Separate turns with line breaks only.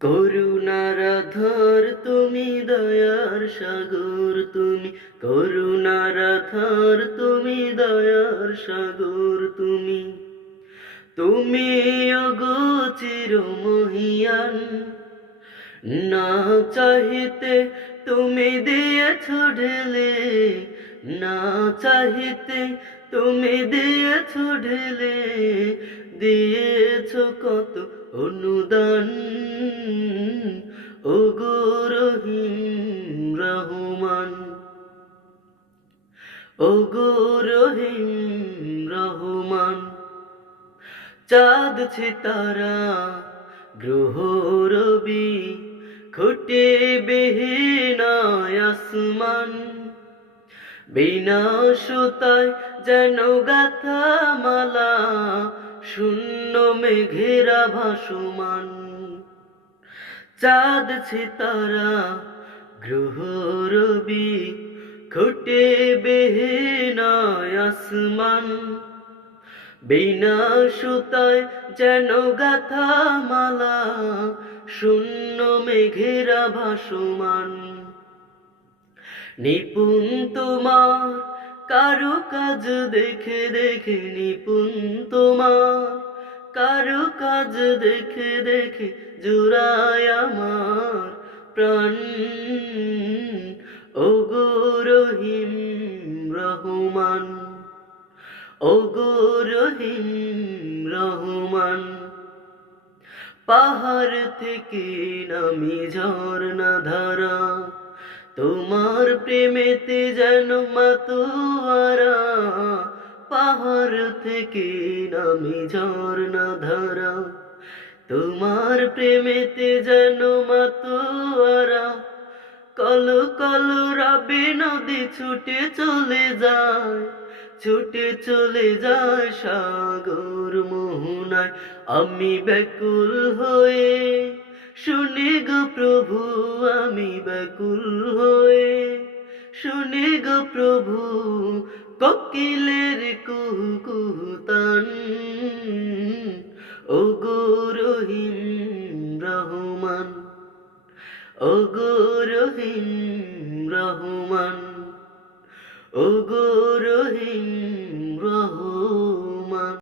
করুণার ধর তুমি দয়ার সাগর, তুমি করুণার ধর তুমি দয়ার সাগর, তুমি তুমি অগোচির মহিয়ান না চাহিতে তুমি দিয়েছ ঢেলে, না চাহিতে তুমি দিয়েছ ঢেলে, দিয়েছ কত অনুদান। রহমান ও রহিম রহমান, চাঁদ তারা, গ্রহ রবি, খুটে বেহিনায় আসমান। বিনা সুতায় যেন গাথা মালা শূন্য মেঘেরা ভাসমান। চাঁদ তারা গ্রহ রবি খুটে বেহিনায় আসমান। বিনা সুতায় যেন গাথা মালা, শূন্য মেঘেরা ভাসমান। নিপুণ তোমার, কারও কাজ দেখে দেখে নিপুণ তোমার। কারও কাজ দেখে দেখে জুড়ায় আমার প্রাণ। ও গো রহিম রহমান ও গো রহিম রহমান, পাহাড় থেকে নামি ঝর্ণা ধারা, তোমার প্রেমেতে যেন মাতোয়ারা, পাহাড় থেকে নামি ঝর্ণা ধারা। তোমার প্রেমেতে যেন মাতোয়ারা, কল কল রাবে নদী ছুটে চলে যায়, ছুটে চলে যায় সাগর মোহনায়। আমি ব্যাকুল হয়ে, শুনে গো প্রভু, আমি ব্যাকুল হয়ে, শুনে গো প্রভু, কোকিলের কুহু কুহুতান ও গো রহিম রহমান ও গো রহিম রহমান ও গো রহিম